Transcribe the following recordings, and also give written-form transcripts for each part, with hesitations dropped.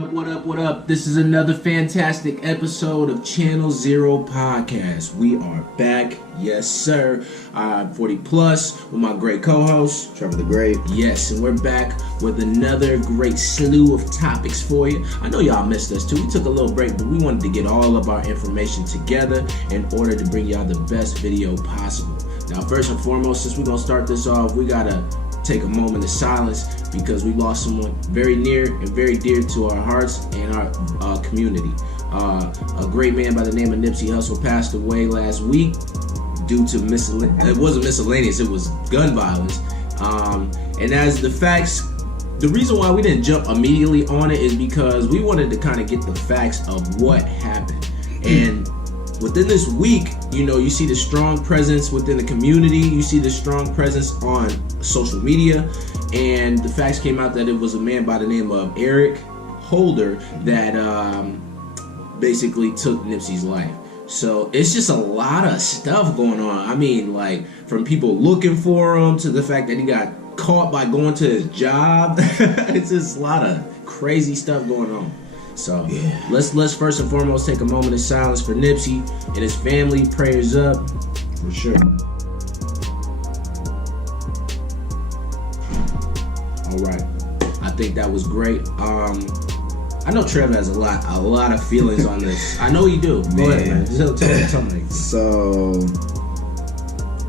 What up, what up? This is another fantastic episode of Channel Zero Podcast. We are back, yes sir. 40 plus with my great co-host, Trevor the Great. Yes, and we're back with another great slew of topics for you. I know y'all missed us too. We took a little break, but we wanted to get all of our information together in order to bring y'all the best video possible. Now, first and foremost, since we're going to start this off, we got to take a moment of silence because we lost someone very near and very dear to our hearts and our community. A great man by the name of Nipsey Hussle passed away last week due to it wasn't miscellaneous, it was gun violence. And as the facts, the reason why we didn't jump immediately on it is because we wanted to kind of get the facts of what happened. And within this week, you see the strong presence within the community, you see the strong presence on social media, and the facts came out that it was a man by the name of Eric Holder that basically took Nipsey's life. So it's just a lot of stuff going on. I mean, like, from people looking for him to the fact that he got caught by going to his job. It's just a lot of crazy stuff going on. So yeah. Let's first and foremost take a moment of silence for Nipsey and his family. Prayers up. For sure. All right. I think that was great. I know Trev has a lot of feelings on this. I know you do. Go ahead, man. Tell me. So,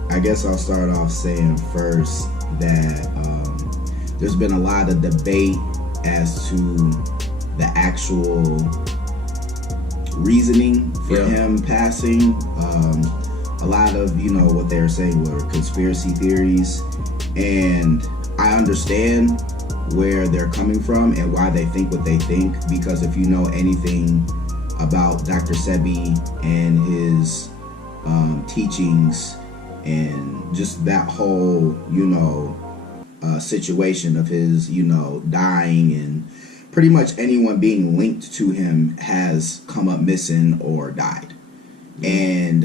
I guess I'll start off saying first that there's been a lot of debate as to the actual reasoning for him passing. A lot of, what they were saying were conspiracy theories, and I understand where they're coming from and why they think what they think, because if you know anything about Dr. Sebi and his teachings and just that whole, situation of his, dying, and pretty much anyone being linked to him has come up missing or died. And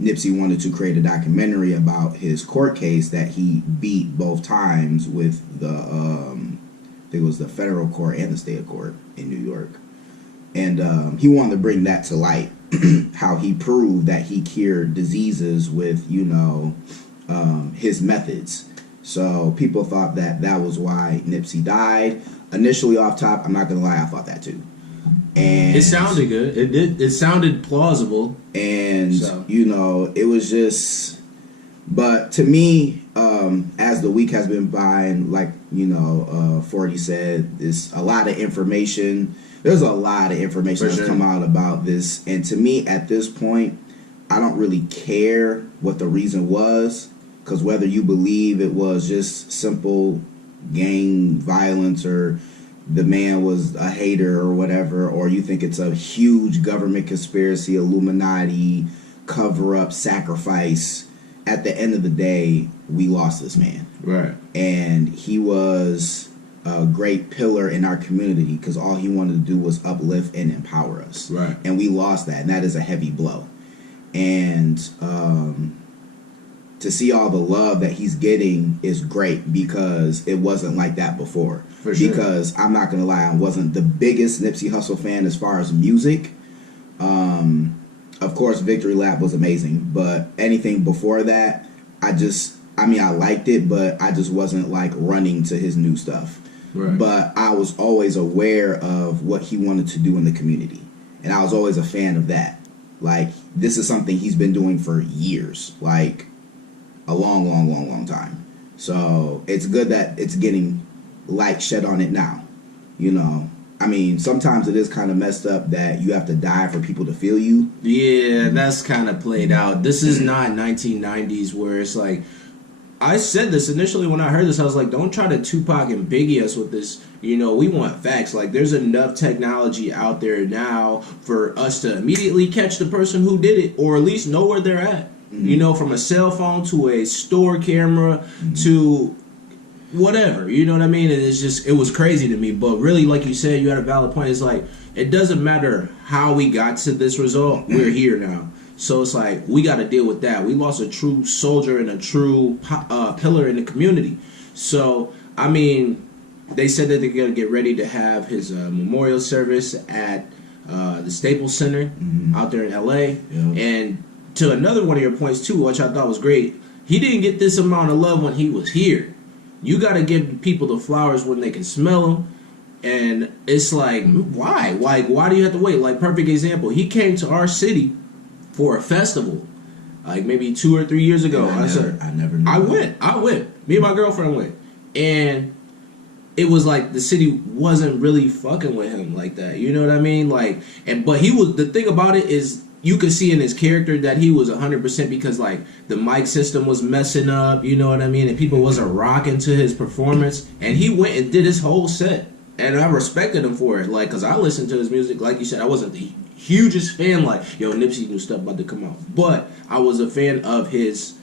Nipsey wanted to create a documentary about his court case that he beat both times with the, I think it was the federal court and the state court in New York. And he wanted to bring that to light, how he proved that he cured diseases with, his methods. So people thought that was why Nipsey died. Initially off top, I'm not going to lie, I thought that too. And it sounded good. It sounded plausible. And, it was just... But to me, as the week has been by, and like, 40 said, it's a lot of information. There's a lot of information that's come out about this. And to me, at this point, I don't really care what the reason was. Because whether you believe it was just simple gang violence or the man was a hater or whatever, or you think it's a huge government conspiracy, Illuminati, cover-up, sacrifice, at the end of the day, we lost this man. Right. And he was a great pillar in our community because all he wanted to do was uplift and empower us. Right. And we lost that, and that is a heavy blow. And to see all the love that he's getting is great because it wasn't like that before. For sure. Because I'm not going to lie, I wasn't the biggest Nipsey Hussle fan as far as music. Of course, Victory Lap was amazing, but anything before that, I liked it, but I just wasn't like running to his new stuff. Right. But I was always aware of what he wanted to do in the community, and I was always a fan of that. Like, this is something he's been doing for years, like a long time. So it's good that it's getting light shed on it now. I mean, sometimes it is kind of messed up that you have to die for people to feel you. Yeah, that's kind of played out. This is not 1990s where it's like, I said this initially when I heard this, I was like, don't try to Tupac and Biggie us with this. We want facts. Like, there's enough technology out there now for us to immediately catch the person who did it, or at least know where they're at. Mm-hmm. From a cell phone to a store camera to whatever, you know what I mean? And it was crazy to me. But really, like you said, you had a valid point. It's like, it doesn't matter how we got to this result. We're here now. So it's like, we got to deal with that. We lost a true soldier and a true pillar in the community. So, I mean, they said that they're gonna get ready to have his memorial service at the Staples Center out there in LA. And to another one of your points too, which I thought was great, he didn't get this amount of love when he was here. You got to give people the flowers when they can smell them. And it's like, why? Like, why do you have to wait? Like, perfect example, he came to our city for a festival, like maybe 2 or 3 years ago. I never knew. I went. Me and my girlfriend went. And it was like the city wasn't really fucking with him like that. You know what I mean? Like, but he was, the thing about it is, you could see in his character that he was 100% because, like, the mic system was messing up, you know what I mean? And people wasn't rocking to his performance. And he went and did his whole set. And I respected him for it, like, because I listened to his music. Like you said, I wasn't the hugest fan, like, yo, Nipsey new stuff about to come out. But I was a fan of his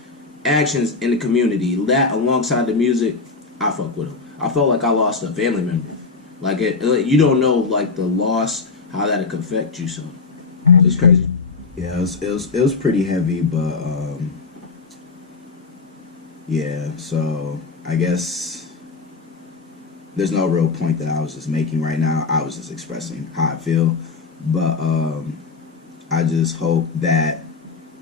actions in the community. That, alongside the music, I fuck with him. I felt like I lost a family member. Like, you don't know, like, the loss, how that could affect you, so it's crazy. Yeah, it was pretty heavy, but yeah. So I guess there's no real point that I was just making right now. I was just expressing how I feel, but I just hope that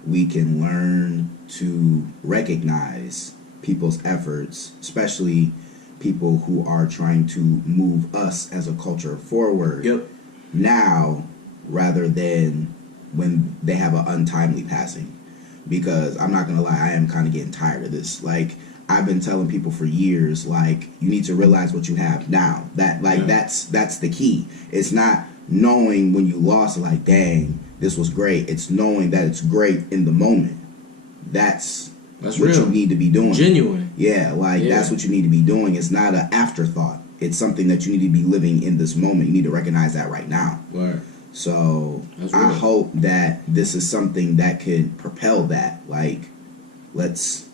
we can learn to recognize people's efforts, especially people who are trying to move us as a culture forward. Now, rather than when they have an untimely passing. Because I'm not gonna lie, I am kind of getting tired of this. Like, I've been telling people for years, like, you need to realize what you have now. That, like, that's the key. It's not knowing when you lost, like, dang, this was great. It's knowing that it's great in the moment. That's what real. You need to be doing. Genuine. Yeah, like, that's what you need to be doing. It's not an afterthought. It's something that you need to be living in this moment. You need to recognize that right now. Right. So I hope that this is something that could propel that. Like, there's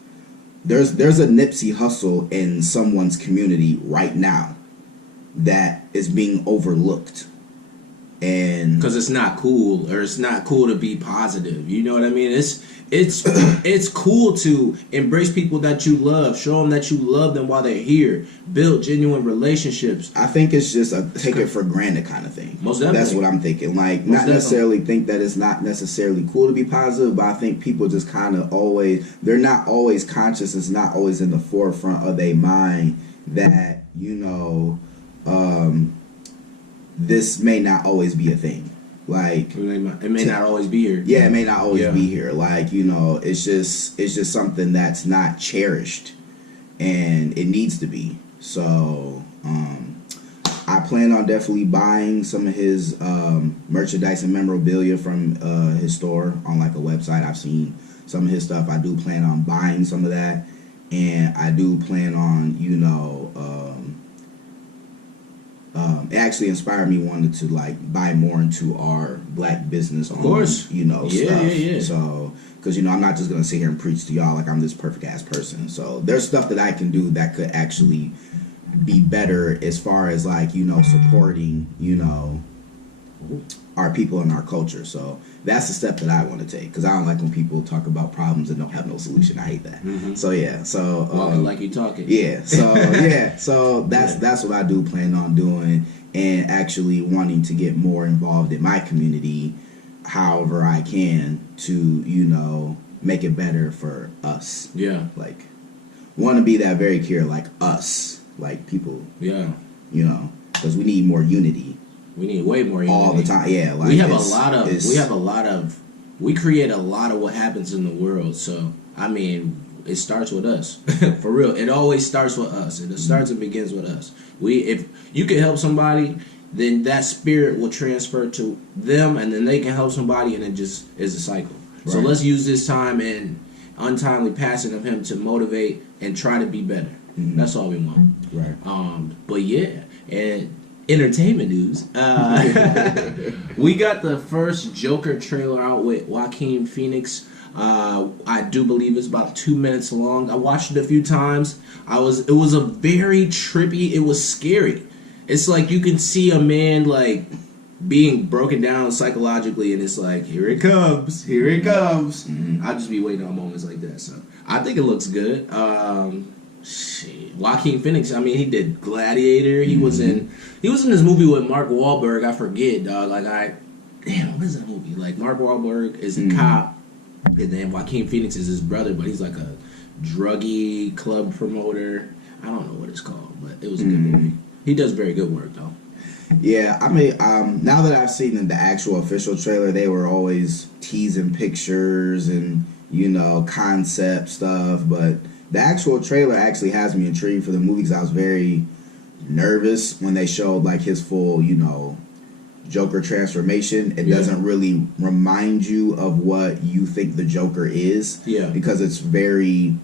a Nipsey Hussle in someone's community right now that is being overlooked. And because it's not cool, or it's not cool to be positive. You know what I mean? It's cool to embrace people that you love, show them that you love them while they're here, build genuine relationships. I think it's just a take it for granted kind of thing. Most definitely. That's what I'm thinking. Like, not necessarily think that it's not necessarily cool to be positive, but I think people just kind of they're not always conscious. It's not always in the forefront of their mind that, you know, this may not always be a thing. Like, it may not always be here. Yeah, it may not always be here. Like, you know, it's just something that's not cherished, and it needs to be. So, I plan on definitely buying some of his merchandise and memorabilia from his store on, like, a website. I've seen some of his stuff. I do plan on buying some of that, and I do plan on, you know, it actually inspired me wanting to, like, buy more into our black business, of course, you know, stuff. Yeah. So, because, you know, I'm not just gonna sit here and preach to y'all like I'm this perfect ass person. So there's stuff that I can do that could actually be better as far as, like, you know, supporting, you know, our people and our culture. So that's the step that I want to take, because I don't like when people talk about problems and don't have no solution. I hate that. Mm-hmm. So yeah, so walking like you talking. Yeah, so so that's what I do plan on doing, and actually wanting to get more involved in my community, however I can, to, you know, make it better for us. Yeah, like, want to be that very clear, like, us, like, people. Yeah, you know, because we need more unity. We need way more unity. All the time, yeah. Like, we create a lot of what happens in the world. So, I mean, it starts with us. For real. It always starts with us. It starts and begins with us. If you can help somebody, then that spirit will transfer to them, and then they can help somebody, and it just is a cycle. Right. So let's use this time and untimely passing of him to motivate and try to be better. Mm-hmm. That's all we want. Right. But yeah, and entertainment news. We got the first Joker trailer out with Joaquin Phoenix. I do believe it's about 2 minutes long. I watched it a few times. It was a very trippy. It was scary. It's like you can see a man, like, being broken down psychologically, and it's like, here it comes. Here it comes. Mm-hmm. I'll just be waiting on moments like that. So I think it looks good. Shit. Joaquin Phoenix. I mean, he did Gladiator. He was in this movie with Mark Wahlberg. I forget, dog. Damn, what is that movie? Like Mark Wahlberg is a cop, and then Joaquin Phoenix is his brother, but he's like a druggy club promoter. I don't know what it's called, but it was a good movie. He does very good work, though. Yeah, I mean, now that I've seen the actual official trailer, they were always teasing pictures and, you know, concept stuff, but the actual trailer actually has me intrigued for the movie because I was very nervous when they showed, like, his full, you know, Joker transformation. It doesn't really remind you of what you think the Joker is. Yeah. Because it's very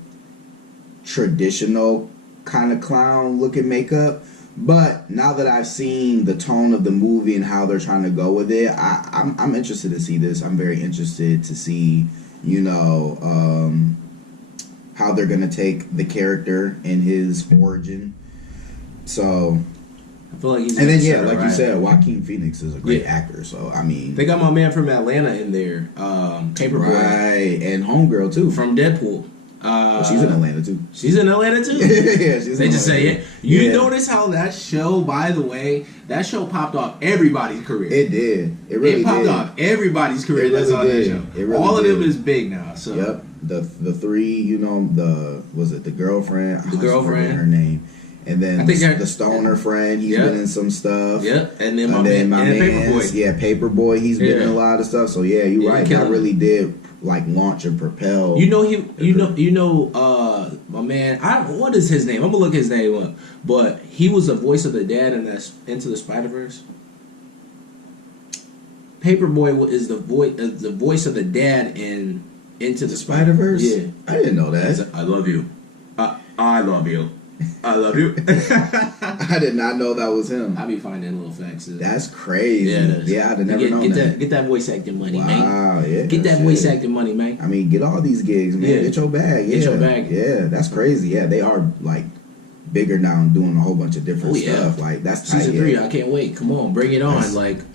traditional kind of clown looking makeup. But now that I've seen the tone of the movie and how they're trying to go with it, I'm interested to see this. I'm very interested to see, you know, how they're going to take the character and his origin. So... I feel like he's and then you said, Joaquin Phoenix is a great Yeah. actor. So I mean, They got my man from Atlanta in there, Paperboy right, and Homegirl too. from Deadpool. Well, she's in Atlanta too. She's in Atlanta too. Yeah, she's. They in just say Atlanta. it. You notice how that show, by the way, that show popped off everybody's career. It did. It really It popped did. off everybody's career. It That's really on that did. show. It really All of did. them is big now. So Yep. The three, you know, the girlfriend. The girlfriend. Her name. And then I think the stoner friend, he's been in some stuff. Yep. And then My Paperboy. Yeah, Paperboy, he's been in a lot of stuff. So yeah, you're right. That really did like launch and propel. You know my man. What is his name? I'm gonna look his name up. But he was the voice of the dad in that Into the Spider-Verse. Paperboy is the voice of the dad in Into the Spider-Verse. Yeah, I didn't know that. He's like, I love you. I love you. I love you. I did not know that was him. I be finding little facts. That's crazy. Yeah, I'd never known that. Get that voice acting money, man. Wow, yeah. Get that voice acting money, man. I mean, get all these gigs, man. Yeah. Get your bag. Get your bag. Yeah, that's crazy. Yeah, they are like bigger now and doing a whole bunch of different stuff. Like that's tight. Season 3, I can't wait. Come on, bring it on.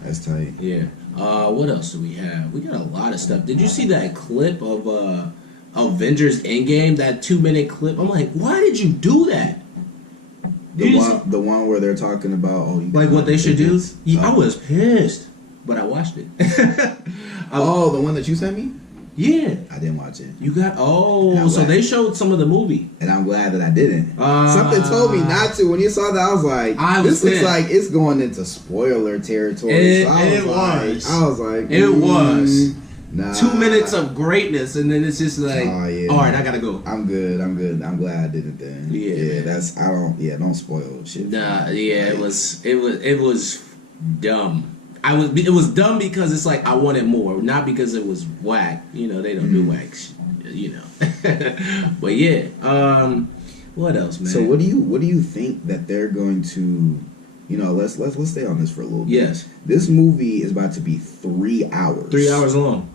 That's tight. Yeah. What else do we have? We got a lot of stuff. Did you see that clip of Avengers Endgame? That 2-minute clip. I'm like, why did you do that? The one where they're talking about like what they should do. I was pissed, but I watched it. The one that you sent me. Yeah, I didn't watch it. you got so they showed some of the movie, and I'm glad that I didn't. Something told me not to. When you saw that, I was like, "This looks like it's going into spoiler territory." I was like, it was. Nah. 2 minutes of greatness, and then it's just like, all right, I gotta go. I'm good. I'm glad I didn't then. Yeah, don't spoil shit. Nah, yeah, it was dumb. It was dumb because it's like I wanted more, not because it was whack. You know, they don't do whack shit, you know. But yeah, what else, man? So what do you think that they're going to, you know, let's stay on this for a little bit. Yes. This movie is about to be 3 hours. 3 hours long.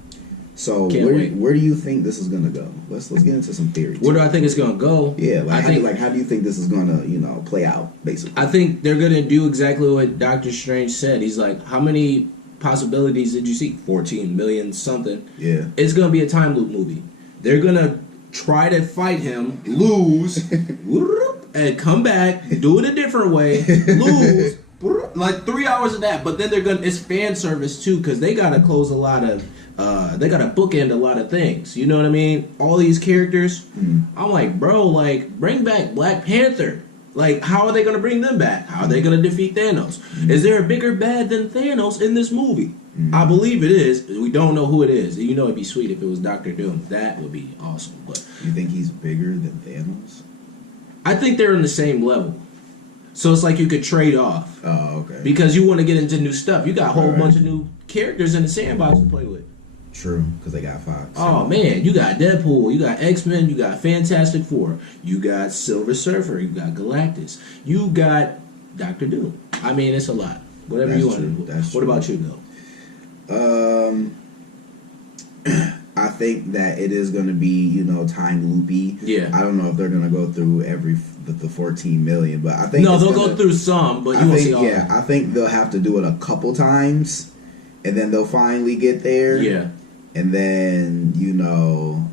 So where do you think this is gonna go? Let's get into some theories. Where do I think it's gonna go? Yeah, how do you think this is gonna, you know, play out, basically? I think they're gonna do exactly what Doctor Strange said. He's like, how many possibilities did you see? 14 million something. Yeah. It's gonna be a time loop movie. They're gonna try to fight him, lose, and come back, do it a different way, lose. Like 3 hours of that, but then it's fan service too, because they gotta close a lot of they gotta bookend a lot of things. You know what I mean? All these characters. I'm like, bro, like bring back Black Panther. Like, how are they gonna bring them back? How are they gonna defeat Thanos? Is there a bigger bad than Thanos in this movie? I believe it is. We don't know who it is. You know, it'd be sweet if it was Doctor Doom. That would be awesome. But you think he's bigger than Thanos? I think they're in the same level. So it's like you could trade off. Oh, okay. Because you want to get into new stuff. You got a whole bunch of new characters in the sandbox to play with. True, because they got Fox. Oh, man. You got Deadpool. You got X-Men. You got Fantastic Four. You got Silver Surfer. You got Galactus. You got Doctor Doom. I mean, it's a lot. Whatever you want to do. What about you, though? I think that it is going to be, you know, time loopy. Yeah. I don't know if they're going to go through the 14 million, but I think they'll go through some, but you won't see all. Yeah, I think they'll have to do it a couple times, and then they'll finally get there. Yeah. And then, you know,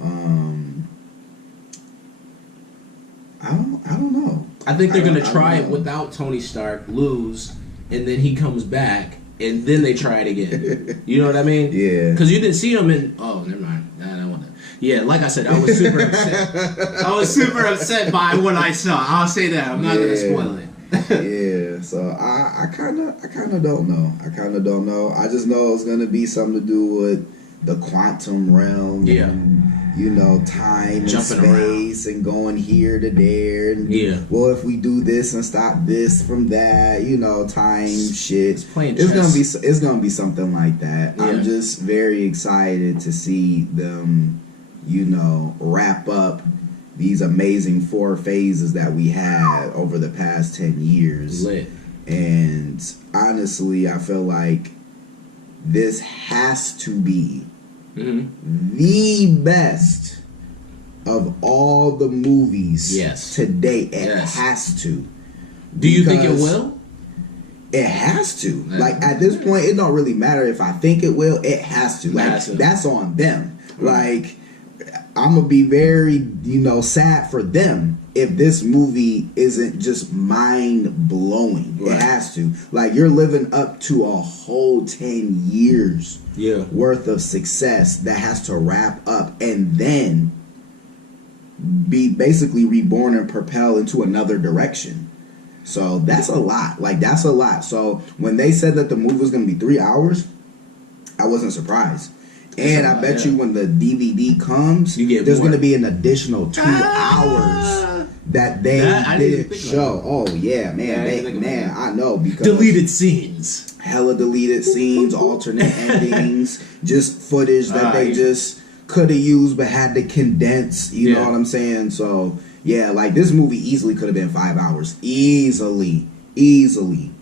I I think they're gonna I try don't it know. without Tony Stark, lose, and then he comes back, and then they try it again. You know what I mean? Yeah. Because you didn't see him in. Oh, never mind. Nah, I don't want to. Yeah, like I said, I was super upset. I was super upset by what I saw. I'll say that. I'm not gonna spoil it. Yeah, so I kind of don't know. I kind of don't know. I just know it's gonna be something to do with the quantum realm. Yeah. And, you know, time Jumping and space and going here to there. And, Yeah. well, if we do this and stop this from that, you know, time shit. Playing It's chess. gonna be something like that. Yeah. I'm just very excited to see them, you know, wrap up these amazing 4 phases that we had over the past 10 years. Lit. And honestly, I feel like this has to be the best of all the movies to date. It has to. Do you think it Because will? It has to. Like, at this point, it don't really matter if I think it will. It has to. Like, that's on them. Like, I'm gonna be very, you know, sad for them if this movie isn't just mind blowing. Right. It has to. Like, you're living up to a whole 10 years worth of success that has to wrap up and then be basically reborn and propel into another direction. So that's a lot. Like, that's a lot. So when they said that the movie was gonna be 3 hours, I wasn't surprised. And I bet you when the DVD comes, there's going to be an additional 2 hours that they didn't show. Oh, yeah, man, I know. Because deleted scenes. Hella deleted scenes, alternate endings, just footage that they just could have used but had to condense. You know what I'm saying? So, yeah, like, this movie easily could have been 5 hours. Easily.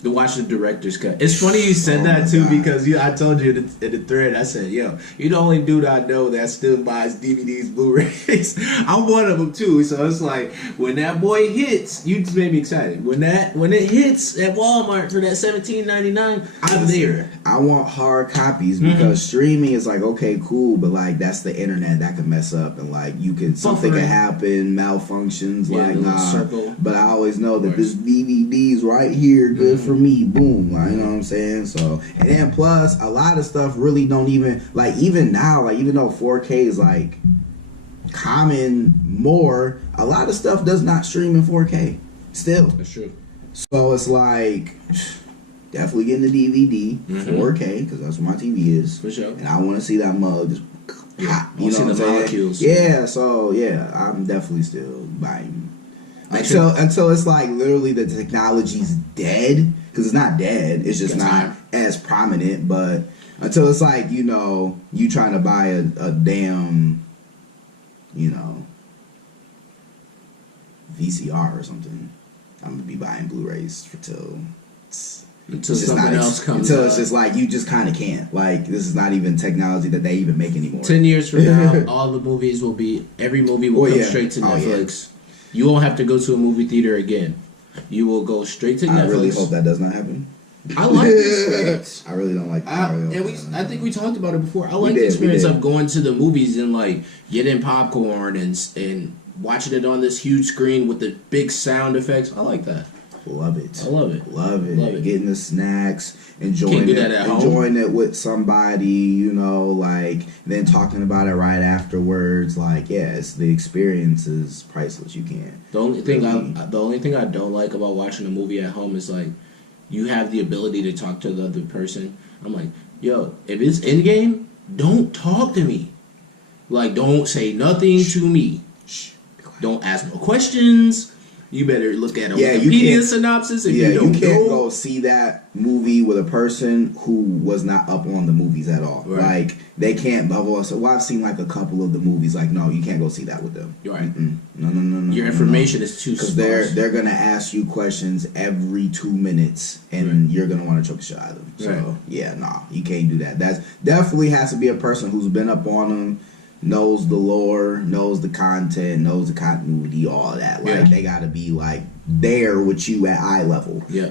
To watch the director's cut. It's funny you said that too, because I told you in the thread, I said, yo, you're the only dude I know that still buys DVDs, Blu-rays. I'm one of them too. So it's like, when that boy hits, you just made me excited. When it hits at Walmart for that $17.99, I'm there. I want hard copies because streaming is like, okay, cool, but like, that's the internet that could mess up and like something could happen, malfunctions, like nah. But I always know that this DVD's right here, good for me, boom, like, you know what I'm saying? So, and then plus a lot of stuff really don't even, like, even now, like, even though 4K is like common more, a lot of stuff does not stream in 4K still. That's true. So it's like, definitely getting the DVD 4K because that's what my TV is. For sure. And I want to see that mug just pop. You know what I'm saying? Molecules. Yeah. So yeah, I'm definitely still buying. Until it's like literally the technology's dead, because it's not dead, it's just not as prominent. But until it's like, you know, you trying to buy a damn, you know, VCR or something, I'm gonna be buying Blu-rays until something else comes. Until it's just like you just kind of can't. Like, this is not even technology that they even make anymore. 10 years from now, all the movies will be, every movie will come straight to Netflix. You won't have to go to a movie theater again. You will go straight to Netflix. I really hope that does not happen. I like the experience. I really don't like I think we talked about it before. I like the experience of going to the movies and like getting popcorn and watching it on this huge screen with the big sound effects. I like that. Love it. I love it. Love it. Getting the snacks, enjoying it with somebody, you know, like, then talking about it right afterwards. Like, yes, the experience is priceless. You can't. The only thing I don't like about watching a movie at home is like, you have the ability to talk to the other person. I'm like, yo, if it's Endgame, don't talk to me. Like, don't say nothing to me. Don't ask no questions. You better look at a Wikipedia synopsis if you don't know. You can't go see that movie with a person who was not up on the movies at all. Right. Like, they can't bubble us. Well, I've seen like a couple of the movies. Like, no, you can't go see that with them. You're right. No. Your information is too sparse. Because they're going to ask you questions every 2 minutes, and you're going to want to choke the shit out of them. So, you can't do that. That's definitely has to be a person who's been up on them, knows the lore, knows the content, knows the continuity, all that. Like, they gotta be like there with you at eye level. Yeah.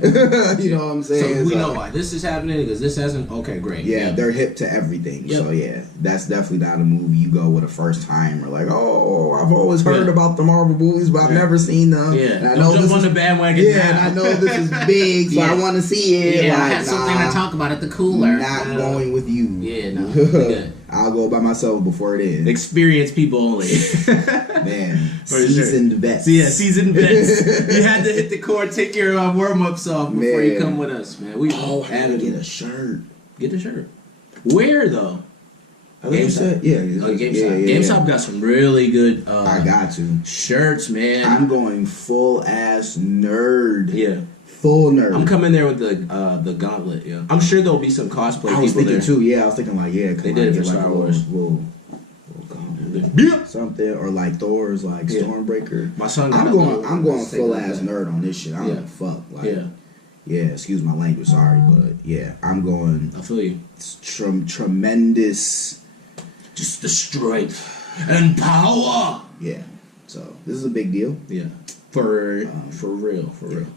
You know what I'm saying? So we know why this is happening because this hasn't. Okay, great. Yeah, they're hip to everything. Yep. So yeah, that's definitely not a movie you go with a first timer. Like, oh, I've always heard about the Marvel movies, but I've never seen them. Yeah, and I don't know jump this on is, the bandwagon. Yeah, and I know this is big, so I want to see it. Yeah, like, I had something to talk about at the cooler. Not going with you. Yeah, no. Good. I'll go by myself before it ends. Experienced people only. Man, For seasoned sure. vets. So yeah, seasoned vets. You had to hit the court, take your warm-ups off before you come with us, man. We had to get a shirt. Get the shirt. Where though? GameStop. Yeah, GameStop. GameStop got some really good. I got to shirts, man. I'm going full ass nerd. Yeah. Full nerd. I'm coming there with the gauntlet. Yeah. I'm sure there'll be some cosplay. I was people thinking there. too. Yeah, I was thinking like, yeah, they did it for Star Wars. Little gauntlet, something, or like Thor's like Stormbreaker. My son. I'm going full ass nerd on this shit. I don't give a fuck. Like, yeah. Excuse my language. Sorry, but yeah, I'm going. I feel you. It's tremendous. Just the strength and power. Yeah. So this is a big deal. Yeah. For real.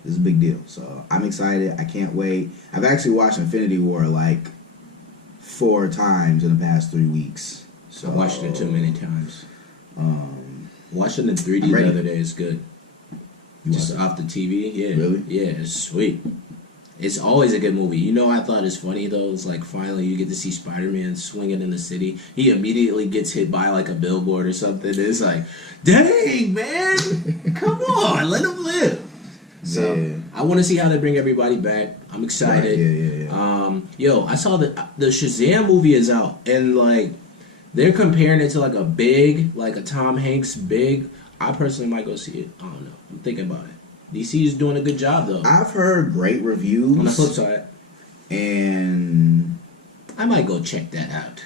This is a big deal. So I'm excited. I can't wait. I've actually watched Infinity War like 4 times in the past 3 weeks. So I watched it too many times. Watched it in 3D the other day. It's good. Just off the TV. Yeah. Really? Yeah, it's sweet. It's always a good movie. You know, I thought it's funny though. It's like finally you get to see Spider-Man swinging in the city. He immediately gets hit by like a billboard or something. It's like, dang man, come on, let him live. So I want to see how they bring everybody back. I'm excited. Yeah. Yo, I saw the Shazam movie is out, and like they're comparing it to like a Tom Hanks Big. I personally might go see it. I don't know. I'm thinking about it. DC is doing a good job though. I've heard great reviews. On the flip side, and I might go check that out.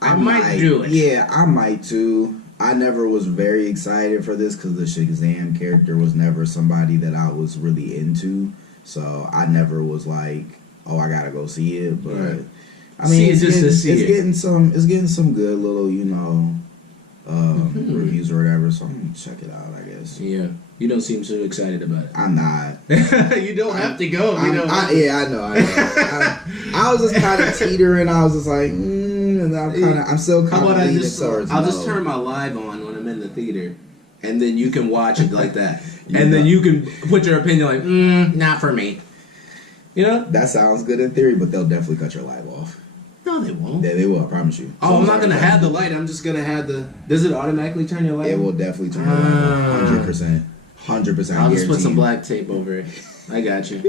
I might do it. Yeah, I might too. I never was very excited for this because the Shazam character was never somebody that I was really into. So I never was like, oh, I gotta go see it. But I mean, it's getting some good little, reviews or whatever. So I'm gonna check it out, I guess. Yeah. You don't seem so excited about it. I'm not. You don't have to go. I know. I was just kind of teetering. I was just like, and I'm still kind of leaning towards. I'll just turn my live on when I'm in the theater, and then you can watch it like that, and then you can put your opinion like, not for me. You know? That sounds good in theory, but they'll definitely cut your live off. No, they won't. Yeah, they will. I promise you. Oh, I'm not gonna have the light. I'm just gonna have the. Does it automatically turn your light? It will definitely turn your light off. 100%. 100%. I'll just put some black tape over it. I got you.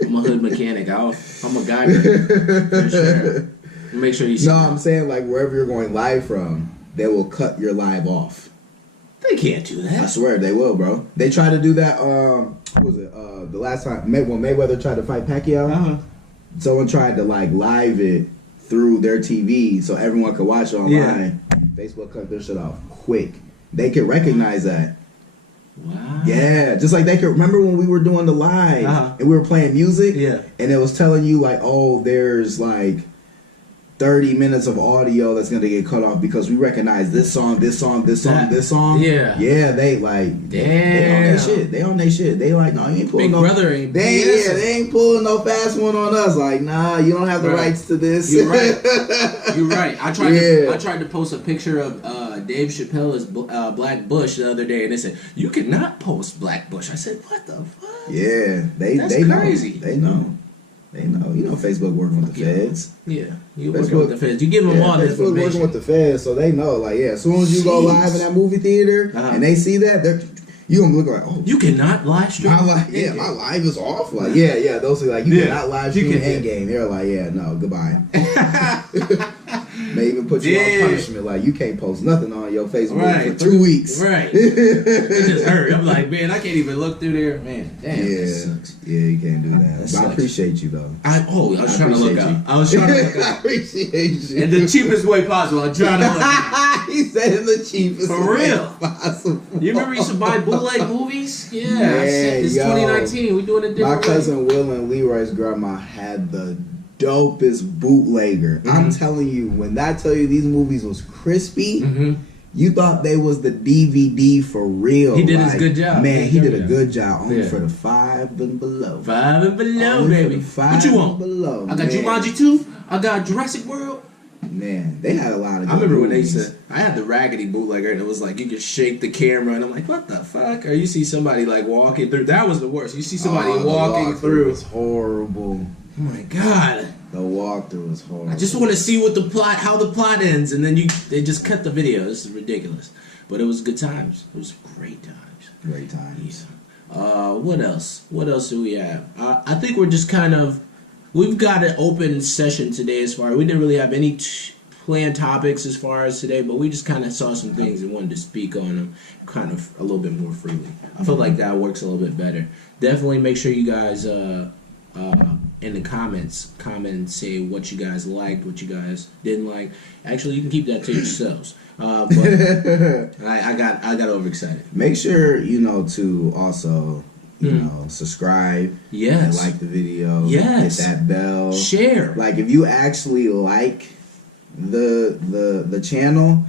I'm a hood mechanic. I'm a guy for sure. Make sure you see. No, I'm saying like wherever you're going live from, they will cut your live off. They can't do that. I swear they will, bro. They tried to do that. What was it? The last time when Mayweather tried to fight Pacquiao, someone tried to like live it through their TV so everyone could watch it online. Yeah. Facebook cut their shit off quick. They could recognize that. Wow. Yeah, just like they could remember when we were doing the live and we were playing music. Yeah. And it was telling you like, oh, there's like 30 minutes of audio that's gonna get cut off because we recognize this song. Yeah. Yeah, they like they on their shit. They like, no, you ain't pulling Big brother ain't they ain't pulling no fast one on us. Like, nah, you don't have the rights to this. You're right. You're right. I tried to post a picture of Dave Chappelle as Black Bush the other day, and they said you cannot post Black Bush. I said, what the fuck? Yeah, that's crazy. They know. You know Facebook working with the feds. Yeah, you working with the feds. You give them all the information. Facebook working with the feds, so they know. Like, as soon as you go live in that movie theater and they see that, you gonna look like, oh, you cannot live stream. My live is off. Like, they'll say like, you cannot live stream Endgame. They're like, no, goodbye. May even put you on punishment. Like, you can't post nothing on your Facebook for 2 weeks. Right. It just hurt. I'm like, man, I can't even look through there. Man, damn, that sucks. Yeah, you can't do that. But I appreciate you, though. I was trying to look out. I appreciate you. In the cheapest way possible. I'm trying to look out. He said in the cheapest way possible. You remember you used to buy bootleg movies? Yeah. It's 2019. We're doing it different. My cousin Will and Leroy's grandma had the dopest bootlegger. I'm telling you, when I tell you these movies was crispy, You thought they was the DVD for real. He did his good job. Man, he did a good job. Only for the 5 and below. 5 and below, only baby. For the 5 what you want? Below, I got Jumanji 2. I got Jurassic World. Man, they had a lot of good I remember movies. when they said, I had the raggedy bootlegger, and it was like, you could shake the camera, and I'm like, what the fuck? Or you see somebody, like, walking through. That was the worst. You see somebody walking through. It was horrible. Oh, my God. The walkthrough was horrible. I just want to see what how the plot ends, and then they just cut the video. This is ridiculous. But it was good times. It was great times. Great times. What else? What else do we have? I think we're just kind of... We've got an open session today as far... We didn't really have any planned topics as far as today, but we just kind of saw some things and wanted to speak on them kind of a little bit more freely. I feel like that works a little bit better. Definitely make sure you guys... in the comments, comment and say what you guys liked, what you guys didn't like. Actually, you can keep that to yourselves. But I got overexcited. Make sure to also subscribe. Yes. And like the video. Yes. Hit that bell. Share. Like if you actually like the channel,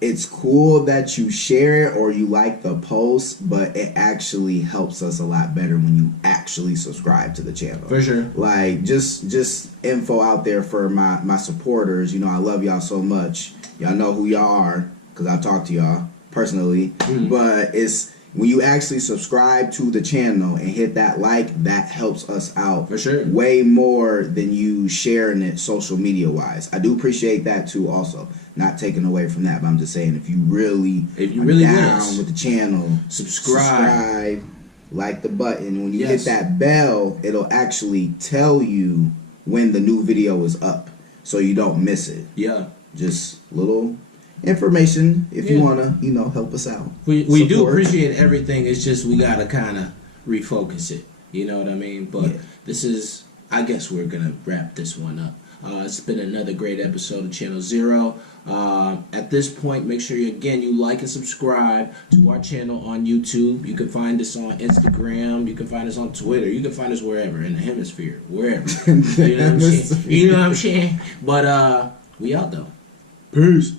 it's cool that you share it or you like the post, but it actually helps us a lot better when you actually subscribe to the channel. For sure. Like just info out there for my supporters. I love y'all so much. Y'all know who y'all are because I talk to y'all personally. Mm-hmm. But it's when you actually subscribe to the channel and hit that that helps us out for sure way more than you sharing it social media wise. I do appreciate that too also. Not taking away from that, but I'm just saying if you really down with the channel, subscribe, like the button. When you hit that bell, it'll actually tell you when the new video is up, so you don't miss it. Yeah, just little information if you wanna, help us out. We do appreciate everything. It's just we gotta kind of refocus it. You know what I mean? But this is, I guess we're gonna wrap this one up. It's been another great episode of Channel Zero. At this point, make sure you like and subscribe to our channel on YouTube. You can find us on Instagram. You can find us on Twitter. You can find us wherever in the hemisphere, wherever. You know what I'm saying? But we out though. Peace.